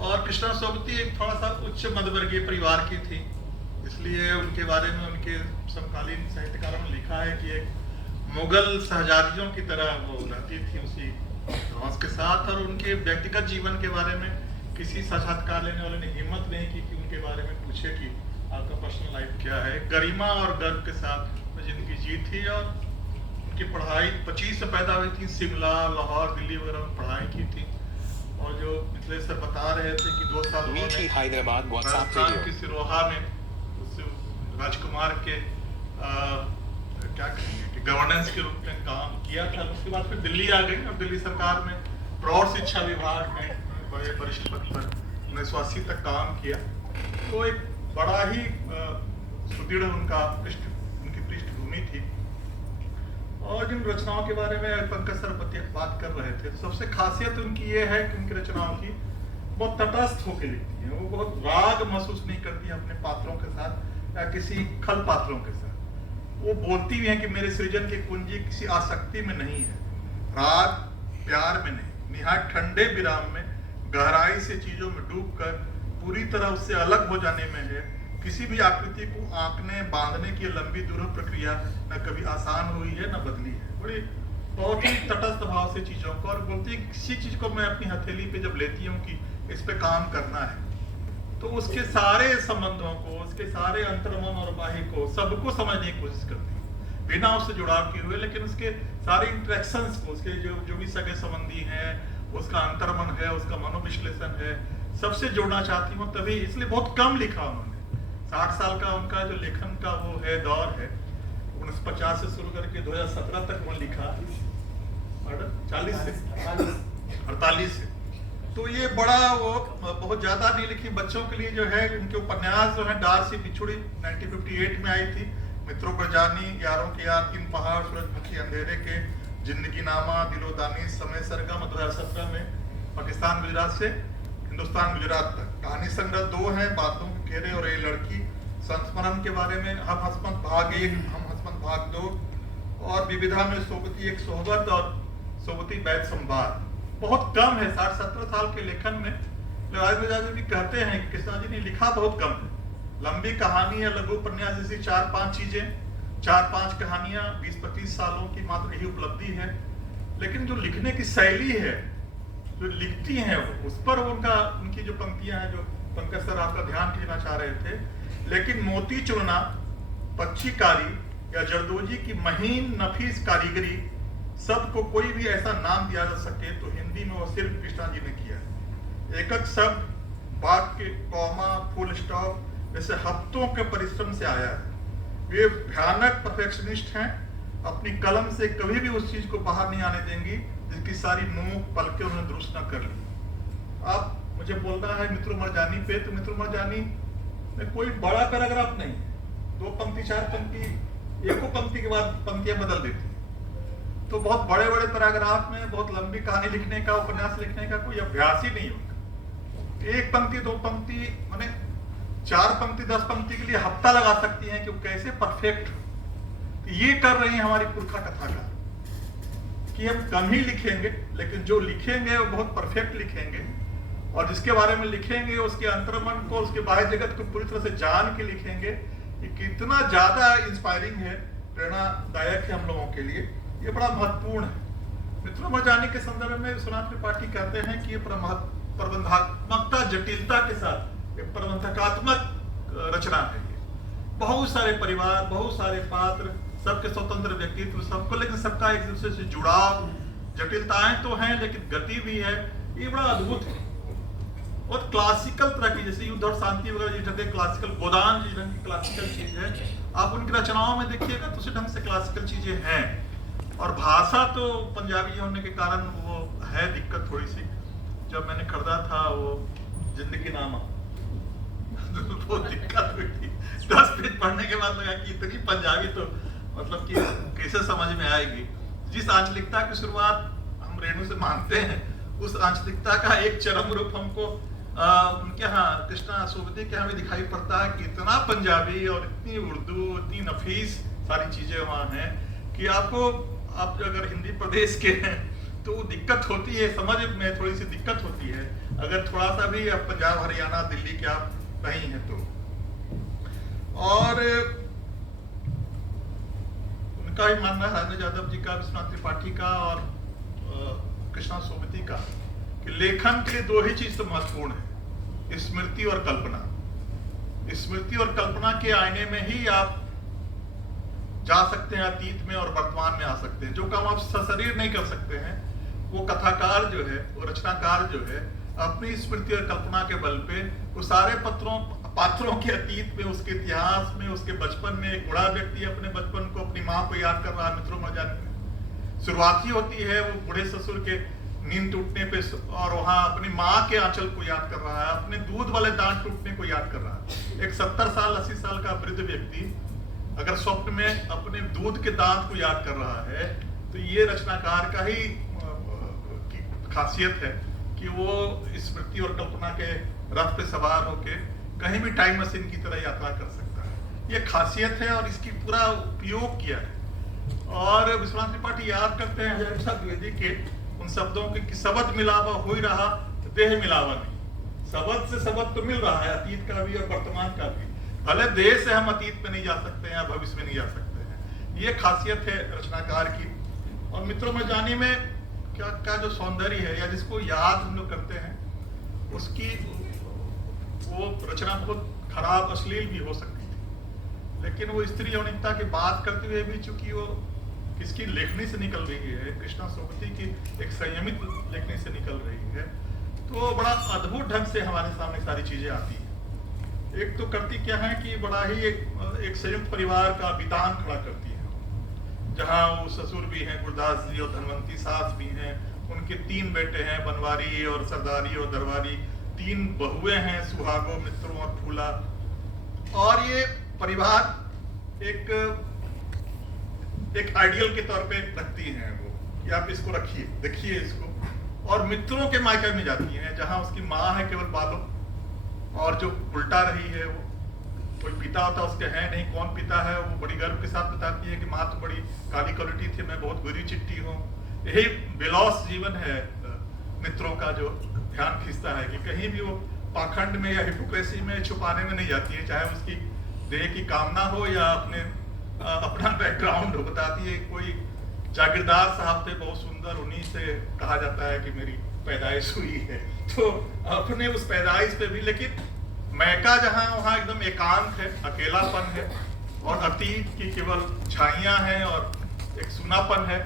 और कृष्णा सोबती एक थोड़ा सा उच्च मध्यवर्गीय परिवार की थी, इसलिए उनके बारे में उनके समकालीन साहित्यकारों ने लिखा है कि एक मुगल शहजादियों की तरह वो रहती थी उसी रोज के साथ। और उनके व्यक्तिगत जीवन के बारे में किसी साक्षात्कार लेने वाले ने हिम्मत नहीं की कि उनके बारे में पूछे कि आपका पर्सनल लाइफ क्या है। गरिमा और गर्व के साथ जिंदगी जी थी और उनकी पढ़ाई 25 से पैदा हुई थी, शिमला, लाहौर, दिल्ली वगैरह में पढ़ाई की थी। और जो मिथिलेश सर बता रहे थे कि 2 साल हैदराबाद राजस्थान की सिरोहा में उस राजकुमार के क्या कहेंगे कि गवर्नेंस के रूप में काम किया था। उसके बाद फिर दिल्ली आ गई और दिल्ली सरकार में प्रौढ़ शिक्षा विभाग में बड़े वरिष्ठ पद पर 1980 तक काम किया। तो एक बड़ा ही सुदृढ़ उनकी पृष्ठभूमि थी। और जिन रचनाओं के बारे में पंकज सर बात कर रहे थे, तो सबसे खासियत उनकी ये है कि उनकी रचनाओं की बहुत तटस्थ होकर लिखती है। वो बहुत राग महसूस नहीं करती है अपने पात्रों के साथ या किसी खल पात्रों के साथ। वो बोलती भी है कि मेरे सृजन की कुंजी किसी आसक्ति में नहीं है, राग प्यार में नहीं, निहायत ठंडे विराम में गहराई से चीजों में डूबकर पूरी तरह उससे अलग हो जाने में है। किसी भी आकृति को आंकने बांधने की लंबी दूर प्रक्रिया न कभी आसान हुई है न बदली है। बड़ी बहुत ही तटस्थ भाव से चीजों को, और बोलती है किसी चीज को मैं अपनी हथेली पे जब लेती हूँ कि इस पे काम करना है, तो उसके सारे संबंधों को, उसके सारे अंतर्मन और बाह्य को, सबको समझने की कोशिश करती है बिना उससे जुड़ाव किए हुए। लेकिन उसके सारे इंटरेक्शंस को, उसके जो भी सगे संबंधी हैं, उसका अंतर्मन है, उसका मनोविश्लेषण है, सबसे जोड़ना चाहती हूँ। तभी इसलिए बहुत कम लिखा उन्होंने। 60 साल का उनका जो लेखन का वो है दौर है, 1950 से शुरू करके 2017 तक वो लिखा, 40 से 48 से। तो ये बड़ा वो बहुत ज्यादा नहीं लिखी। बच्चों के लिए जो है उनके उपन्यास जो है, डार सी बिछुड़ी 1958 में आई थी, मित्रों पर जानी, यारों की याद, तीन पहाड़, सूरजमुखी, अंधेरे के, जिंदगी नामा, दिलोदानी, समय सरगम 2017 में, पाकिस्तान गुजरात से हिंदुस्तान गुजरात तक। कहानी संग्रह 2 है, बातों के घेरे और ये लड़की, संस्मरण के बारे में हम हसमत भाग 1, हम हसमत भाग 2, और विविधा में सोबती एक सोहबत और सोबती बैत संवाद। बहुत कम है 60-70 साल के लेखन में। राजेंद्र जी कहते हैं कि कृष्णा जी ने लिखा बहुत कम है। लंबी कहानी या लघु उपन्यास जैसी 4-5 चीजें, 4-5 कहानियां 20-25 सालों की मात्र यही उपलब्धि है। लेकिन जो लिखने की शैली है, जो लिखती हैं वो, उस पर उनकी जो पंक्तियां हैं, जो पंकज सर आपका ध्यान खींचना चाह रहे थे। लेकिन मोती चुनना, पक्षीकारी या जरदोजी की महीन नफीस कारीगरी, सबको कोई भी ऐसा नाम दिया जा सके तो हिंदी में वो सिर्फ कृष्णा जी ने किया। एकक शब्द, वाक्य, कॉमा, फुल स्टॉप जैसे हफ्तों के परिश्रम से आया है। वे भयानक परफेक्शनिस्ट हैं, अपनी कलम से कभी भी उस चीज को बाहर नहीं आने देंगी जिसकी सारी नोक पलके उन्होंने दुरुस्त न कर ली। आप मुझे बोलना है मित्रों मरजानी पे, तो मित्रों मरजानी में कोई बड़ा पैराग्राफ नहीं, 2 पंक्ति 4 पंक्ति, एको पंक्ति के बाद पंक्तियां बदल देती। तो बहुत बड़े बड़े पैराग्राफ में बहुत लंबी कहानी लिखने का, उपन्यास लिखने का कोई अभ्यास ही नहीं होता। 1 पंक्ति 2 पंक्ति माने 4 पंक्ति 10 पंक्ति के लिए हफ्ता लगा सकती हैं कि वो कैसे परफेक्ट हो। तो ये कर रही है हमारी पुरखा कथाकार कि हम कम ही लिखेंगे, लेकिन जो लिखेंगे वो बहुत परफेक्ट लिखेंगे, और जिसके बारे में लिखेंगे उसके अंतर्मन को, उसके बाह्य जगत को पूरी तरह से जान के लिखेंगे। ये कितना ज्यादा इंस्पायरिंग है, प्रेरणादायक है हम लोगों के लिए। ये बड़ा महत्वपूर्ण है। मित्रों मरजानी के संदर्भ में विश्वनाथ त्रिपाठी कहते हैं कि ये प्रबंधात्मकता, जटिलता के साथ एक प्रबंधकात्मक रचना है। बहुत सारे परिवार, बहुत सारे पात्र, सबके स्वतंत्र व्यक्तित्व, सबको लेकिन सबका एक दूसरे से जुड़ाव, जटिलताएं तो हैं लेकिन गति भी है। ये बड़ा अद्भुत है, बहुत क्लासिकल तरह की, जैसे युद्ध और शांति वगैरह जिस क्लासिकल, गोदान जिस ढंग की क्लासिकल चीज है, आप उनकी रचनाओं में देखिएगा तो उसी ढंग से क्लासिकल चीजें हैं। और भाषा तो पंजाबी होने के कारण वो है दिक्कत थोड़ी सी। जब मैंने खरीदा था वो जिंदगी नामा वो दिक्कत हुई थी। 10 पेज पढ़ने के बाद लगा कि इतनी पंजाबी तो मतलब कि कैसे समझ में आएगी। जिस आंचलिकता की शुरुआत हम रेणु से मानते हैं, उस आंचलिकता का एक चरम रूप हमको उनके यहाँ कृष्णा सोबती के हमें दिखाई पड़ता है कि इतना पंजाबी और इतनी उर्दू, इतनी नफीस सारी चीजें वहाँ हैं कि आप अगर हिंदी प्रदेश के हैं तो दिक्कत होती है, समझ में थोड़ी सी दिक्कत होती है। अगर थोड़ा सा भी अब पंजाब हरियाणा दिल्ली के आप कहीं हैं तो। और उनका ही मानना है, राजेंद्र यादव जी का, विश्वनाथ त्रिपाठी का और कृष्णा सोबती का, कि लेखन के लिए दो ही चीज तो महत्वपूर्ण है, स्मृति और कल्पना। स्मृति और कल्पना के आईने में ही आप जा सकते हैं अतीत में और वर्तमान में आ सकते हैं। जो काम आप सशरीर नहीं कर सकते हैं, वो कथाकार जो है, वो रचनाकार जो है, अपनी स्मृति और कल्पना के बल पे वो सारे पात्रों के अतीत में, उसके इतिहास में, उसके बचपन में, एक बूढ़ा व्यक्ति अपने बचपन को, अपनी माँ को याद कर रहा है मित्रों में जाने में। शुरुआत ही होती है वो बूढ़े ससुर के नींद टूटने पे, और वहां अपनी माँ के आंचल को याद कर रहा है, अपने दूध वाले दांत टूटने को याद कर रहा है। एक 70 साल 80 साल का वृद्ध व्यक्ति अगर स्वप्न में अपने दूध के दांत को याद कर रहा है, तो ये रचनाकार का ही खासियत है कि वो स्मृति और कल्पना के रथ पे सवार होके कहीं भी टाइम मशीन की तरह यात्रा कर सकता है। ये खासियत है और इसकी पूरा उपयोग किया है। और विश्वनाथ त्रिपाठी याद करते हैं हजारी प्रसाद द्विवेदी के उन शब्दों के कि शब्द मिलावा हो ही रहा, देह मिलावा नहीं। शब्द से शब्द तो मिल रहा है, अतीत का भी और वर्तमान का भी। भले देह से हम अतीत में नहीं जा सकते हैं या भविष्य में नहीं जा सकते हैं। ये खासियत है रचनाकार की। और मित्रों में जानी में क्या जो सौंदर्य है, या जिसको याद हम लोग करते हैं, उसकी वो रचना बहुत खराब अश्लील भी हो सकती थी, लेकिन वो स्त्री यौनिकता की बात करते हुए भी चूंकि वो किसकी लेखनी से निकल रही है, कृष्णा सोबती की एक संयमित लेखनी से निकल रही है, तो बड़ा अद्भुत ढंग से हमारे सामने सारी चीजें आती हैं। एक तो करती क्या है कि बड़ा ही एक संयुक्त परिवार का वितान खड़ा करती है, जहाँ वो ससुर भी हैं गुरदास जी और धनवंती सास भी हैं, उनके 3 बेटे हैं, बनवारी और सरदारी और दरबारी, 3 बहुएं हैं, सुहागो, मित्रों और फूला। और ये परिवार एक आइडियल के तौर पे रखती हैं वो, कि आप इसको रखिए, देखिए इसको। और मित्रों के मायके में जाती हैं, जहाँ उसकी माँ है केवल बालों, और जो उल्टा रही है वो कोई पिता होता उसके है नहीं, कौन पिता है, वो बड़ी गर्व के साथ बताती है कि माँ तो बड़ी काली क्वालिटी थी, मैं बहुत बुरी चिट्ठी हूँ। यही बेलौस जीवन है मित्रों का, जो ध्यान खींचता है कि कहीं भी वो पाखंड में या हिपोक्रेसी में छुपाने में नहीं जाती है, चाहे उसकी देह की कामना हो या अपना बैकग्राउंड हो। बताती है कोई जागीरदार साहब थे बहुत सुंदर, उन्हीं से कहा जाता है कि मेरी पैदाइश हुई है, तो अपने उस पैदाइश पे भी, लेकिन मैका जहाँ वहाँ एकदम एकांत है, अकेलापन है, और अतीत की केवल छाइयाँ हैं और एक सुनापन है।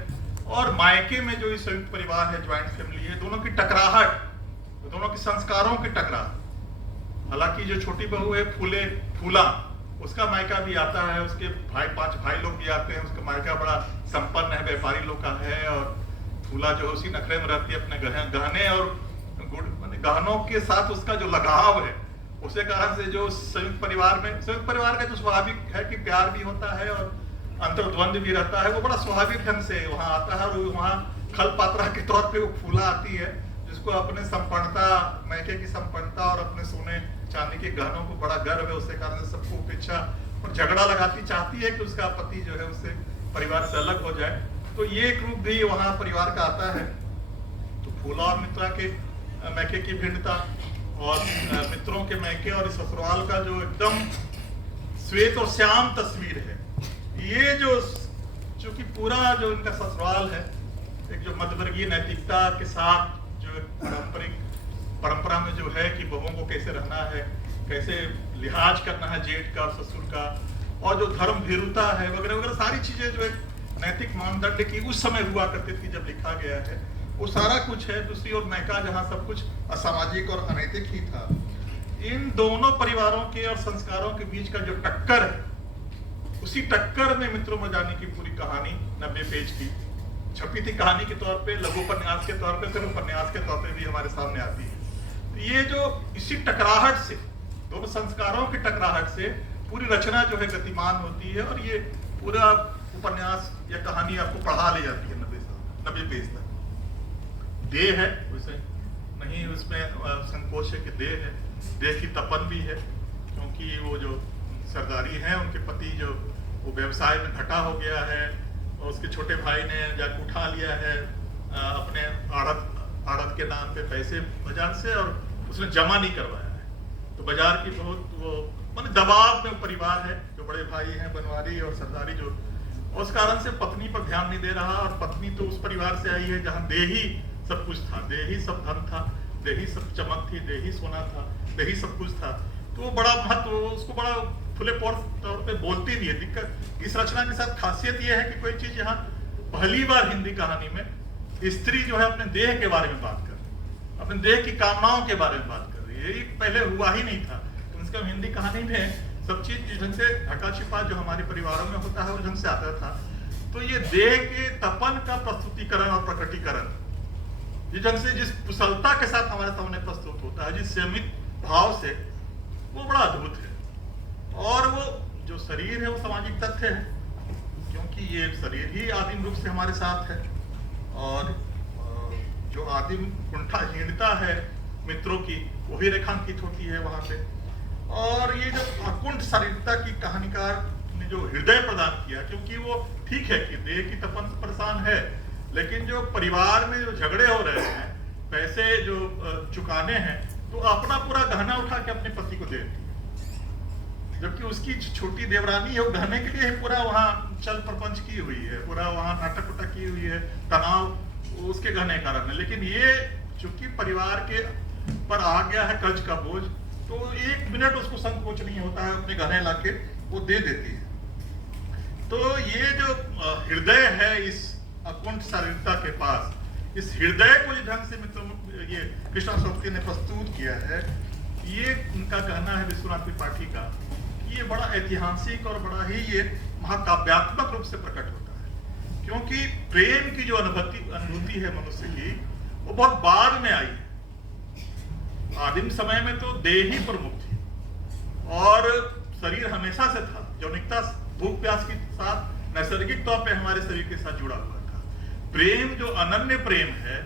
और मायके में जो इस संयुक्त परिवार है, ज्वाइंट फैमिली है, दोनों की टकराहट, दोनों के संस्कारों की टकराहट। हालांकि जो छोटी बहू है फूला, उसका मायका भी आता है, उसके 5 भाई लोग भी आते हैं, उसका मायका बड़ा संपन्न है, व्यापारी लोग का है। और फूला जो है उसी नखरे में रहती है, अपने गहने और गहनों के साथ उसका जो लगाव है, उसे कारण से जो संयुक्त परिवार का जो स्वाभाविक है कि प्यार भी होता है और अंतर्द्वंद भी रहता है, वो बड़ा स्वाभाविक ढंग से वहां आता है। और वहां खल पात्रा के तौर पे वो फूला आती है, जिसको अपने संपन्नता, मैके की संपन्नता और अपने सोने चांदी के गहनों को बड़ा गर्व है, उसके कारण से सबको उपेक्षा और झगड़ा लगाती, चाहती है कि उसका पति जो है उससे परिवार से अलग हो जाए। तो ये एक रूप भी वहां परिवार का आता है। तो फूला और मित्रा के मैके की भिन्नता, और मित्रों के मैके और इस ससुराल का जो एकदम श्वेत और श्याम तस्वीर है, ये जो चूंकि पूरा जो इनका ससुराल है, एक जो मध्यवर्गीय नैतिकता के साथ जो परंपरा में जो है कि बहुओं को कैसे रहना है, कैसे लिहाज करना है जेठ का और ससुर का, और जो धर्म भीरुता है वगैरह वगैरह, सारी चीजें जो एक नैतिक मानदंड की उस समय हुआ करती थी जब लिखा गया है, वो सारा कुछ है। दूसरी ओर मैका जहाँ सब कुछ असामाजिक और अनैतिक ही था। इन दोनों परिवारों के और संस्कारों के बीच का जो टक्कर है, उसी टक्कर में मित्रों मजानी की पूरी कहानी 90 पेज की छपी थी, कहानी के तौर पे, लघु उपन्यास के तौर पे, फिर उपन्यास के तौर पे भी हमारे सामने आती है। तो ये जो इसी टकराहट से, दोनों संस्कारों की टकराहट से पूरी रचना जो है गतिमान होती है, और ये पूरा उपन्यास या कहानी आपको पढ़ा ले जाती है 90 पेज तक। देह है वैसे नहीं, उसमें संकोच है कि देह है, देह की तपन भी है, क्योंकि वो जो सरदारी हैं उनके पति जो वो व्यवसाय में घाटा हो गया है, और उसके छोटे भाई ने जाकर उठा लिया है अपने आड़त आड़त के नाम पे पैसे बाजार से, और उसने जमा नहीं करवाया है। तो बाजार की बहुत वो माने दबाव में परिवार है, जो बड़े भाई हैं बनवारी और सरदारी, जो उस कारण से पत्नी पर ध्यान नहीं दे रहा। और पत्नी तो उस परिवार से आई है जहाँ देही सब कुछ था, देही सब धन था, देही सब चमक थी, देही सोना था, देही सब कुछ था। तो वो बड़ा महत्व, उसको बड़ा खुले तौर पे बोलती भी है। दिक्कत इस रचना के साथ खासियत ये है कि कोई चीज यहाँ पहली बार हिंदी कहानी में स्त्री जो है अपने देह के बारे में बात कर रही है, अपने देह की कामनाओं के बारे में बात कर रही है। ये पहले हुआ ही नहीं था। कम से कम हिंदी कहानी में सब चीज जिस ढंग से ढका छिपा जो हमारे परिवारों में होता है उस ढंग से आता था। तो ये देह के तपन का प्रस्तुतिकरण और प्रकटीकरण जिस ढंग से, जिस कुशलता के साथ हमारे सामने प्रस्तुत होता है, जिस संयमित भाव से, वो बड़ा अद्भुत है। और वो जो शरीर है वो सामाजिक तथ्य है, क्योंकि ये शरीर ही आदिम रूप से हमारे साथ है। और जो आदिम कुंठाहीनता है मित्रों की, वो भी रेखांकित होती है वहां पे। और ये जो अकुंठ शारीरिकता की कहानीकार ने जो हृदय प्रदान किया, क्योंकि वो ठीक है कि देह की तपन से परेशान है, लेकिन जो परिवार में जो झगड़े हो रहे हैं, पैसे जो चुकाने हैं, तो अपना पूरा गहना उठा के अपने पति को दे दी, जबकि उसकी छोटी देवरानी है, वो गहने के लिए पूरा वहां चल प्रपंच की हुई है, पूरा वहां नाटक उटक की हुई है, तनाव उसके गहने कारण है। लेकिन ये चूंकि परिवार के पर आ गया है कर्ज का बोझ, तो एक मिनट उसको संकोच नहीं होता है, अपने गहने लाके वो दे देती है। तो ये जो हृदय है इस अकुंठ शारीरिकता के पास, इस हृदय को जिस ढंग से मित्रों ये कृष्णाशोक्ति ने प्रस्तुत किया है, ये उनका कहना है विश्वनाथ त्रिपाठी का, ये बड़ा ऐतिहासिक और बड़ा ही ये महाकाव्यात्मक रूप से प्रकट होता है। क्योंकि प्रेम की जो अनुभूति है मनुष्य की, वो बहुत बाद में आई है। आदिम समय में तो देह ही प्रमुख थी और शरीर हमेशा से था, यौनिकता भूख प्यास के साथ नैसर्गिक तौर पे हमारे शरीर के साथ जुड़ा हुआ था। प्रेम जो अनन्य प्रेम है,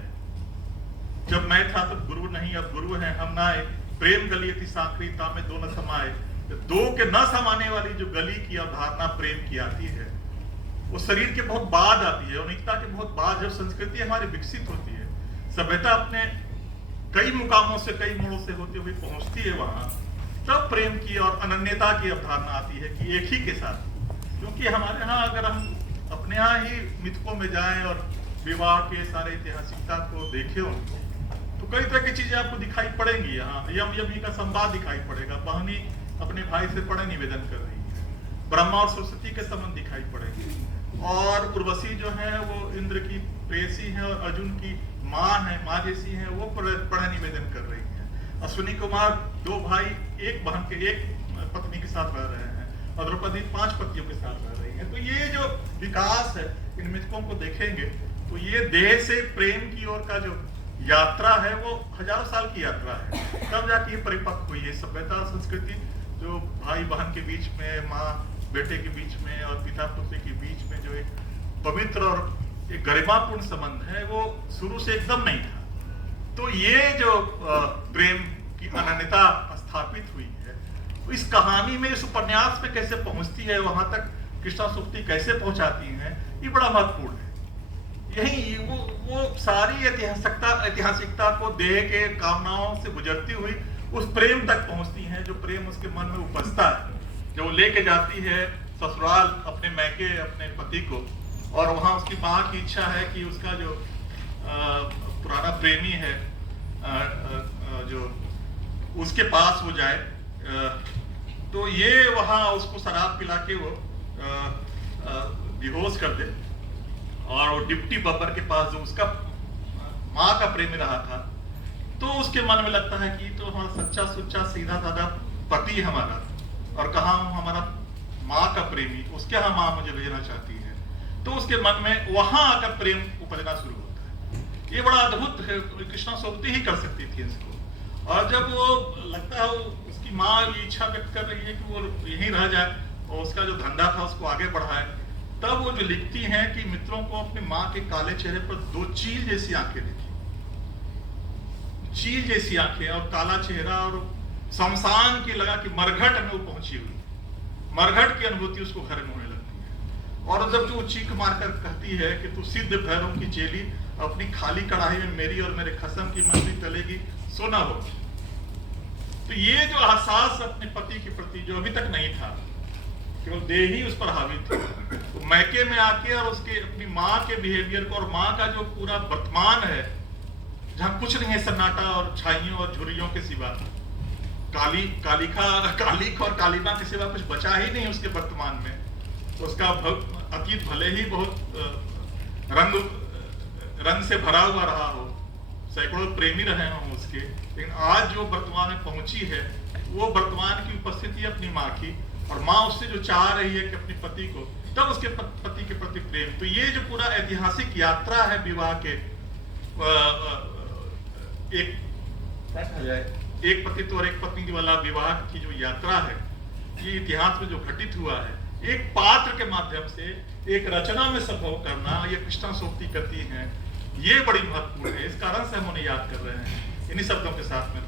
जब मैं था तब गुरु नहीं, अब गुरु है हम ना, प्रेम गली थी साकरी ता में दो न समाए, दो के न समाने वाली जो गली की अवधारणा प्रेम की आती है, वो शरीर के बहुत बाद आती है, यौनिकता के बहुत बाद। जब संस्कृति हमारी विकसित होती है, सभ्यता अपने कई मुकामों से, कई मोड़ों से होते हुए पहुंचती है वहां, तब प्रेम की और अनन्यता की अवधारणा आती है कि एक ही के साथ। क्योंकि हमारे यहाँ अगर हम अपने यहाँ ही मिथकों में जाएं और विवाह के सारे ऐतिहासिकता को देखें उनको, तो कई तरह की चीजें आपको दिखाई पड़ेंगी। यहाँ यम यमी का संवाद दिखाई पड़ेगा, बहनी अपने भाई से पढ़े निवेदन कर रही है, ब्रह्मा और सरस्वती के संबंध दिखाई पड़ेंगे, और उर्वशी जो है वो इंद्र की प्रेयसी है और अर्जुन की माँ है, माँ जैसी है, वो पढ़े निवेदन कर रही है। अश्विनी कुमार दो भाई एक बहन के एक पत्नी के साथ रह रहे हैं, और द्रौपदी 5 पतियों के साथ रह रही है। तो ये जो विकास है इन मिथकों को देखेंगे तो ये देह से प्रेम की ओर का जो यात्रा है वो हजारों साल की यात्रा है। तब जाके ये परिपक्व हुई है सभ्यता संस्कृति, जो भाई बहन के बीच में, माँ बेटे के बीच में और पिता पुत्र के बीच में जो एक पवित्र और एक गरिमापूर्ण संबंध है, वो शुरू से एकदम नहीं था। तो ये जो प्रेम की अनन्यता स्थापित हुई है, इस कहानी में, इस उपन्यास में कैसे पहुंचती है, वहां तक कृष्णाशोक्ति कैसे पहुंचाती है, ये बड़ा महत्वपूर्ण है। यही वो सारी ऐतिहासिकता को देह के कामनाओं से गुजरती हुई उस प्रेम तक पहुंचती हैं, जो प्रेम उसके मन में उपजता है, जो वो लेके जाती है ससुराल अपने मैके अपने पति को, और वहां उसकी माँ की इच्छा है कि उसका जो पुराना प्रेमी है जो उसके पास वो जाए। तो ये वहां उसको शराब पिला के वो बेहोश कर दे, और वो डिप्टी बब्बर के पास जो उसका माँ का प्रेमी रहा था, तो उसके मन में लगता है कि तो हमारा सच्चा सुच्चा सीधा साधा पति हमारा, और कहाँ हमारा माँ का प्रेमी, उसके यहाँ माँ मुझे भेजना चाहती है। तो उसके मन में वहां आकर प्रेम उपजना शुरू होता है। ये बड़ा अद्भुत है, कृष्णाशोक्ति ही कर सकती थी इसको। और जब वो लगता है उसकी माँ ये इच्छा व्यक्त कर रही है कि वो यहीं रह जाए और उसका जो धंधा था उसको आगे बढ़ाए, तब वो जो लिखती हैं कि मित्रों को अपनी माँ के काले चेहरे पर 2 चील जैसी आंखें दिखी, चील जैसी आंखें और काला चेहरा, और शमशान की लगा कि मरघट में वो पहुंची हुई, मरघट की अनुभूति उसको घर में होने लगती है। और जब जो चीख मारकर कहती है कि तू सिद्ध भैरव की चेली, अपनी खाली कढ़ाई में मेरी और मेरे खसम की मछली तलेगी, सोना होगी। तो ये जो एहसास अपने पति के प्रति जो अभी तक नहीं था, केवल देह ही उस पर हावी थी, तो मैके में आके और उसके अपनी माँ के बिहेवियर को और माँ का जो पूरा वर्तमान है जहाँ कुछ नहीं है सन्नाटा और छाइयों और झुर्रियों के सिवा, कालिक और कालिमा के सिवा कुछ बचा ही नहीं उसके वर्तमान में। तो उसका अतीत भले ही बहुत रंग से भरा हुआ रहा हो, सैकड़ों प्रेमी रहे हों उसके, लेकिन आज जो वर्तमान में पहुंची है वो वर्तमान की उपस्थिति अपनी माँ की, और माँ उससे जो चाह रही है कि अपने पति को, तब उसके पति के प्रति प्रेम। तो ये जो पूरा ऐतिहासिक यात्रा है विवाह के, एक पति तो और एक पत्नी वाला विवाह की जो यात्रा है, ये इतिहास में जो घटित हुआ है, एक पात्र के माध्यम से एक रचना में संभव करना, ये कृष्णा सोक्ति करती हैं, ये बड़ी महत्वपूर्ण है। इस कारण से हम उन्हें याद कर रहे हैं। इन्हीं शब्दों के साथ में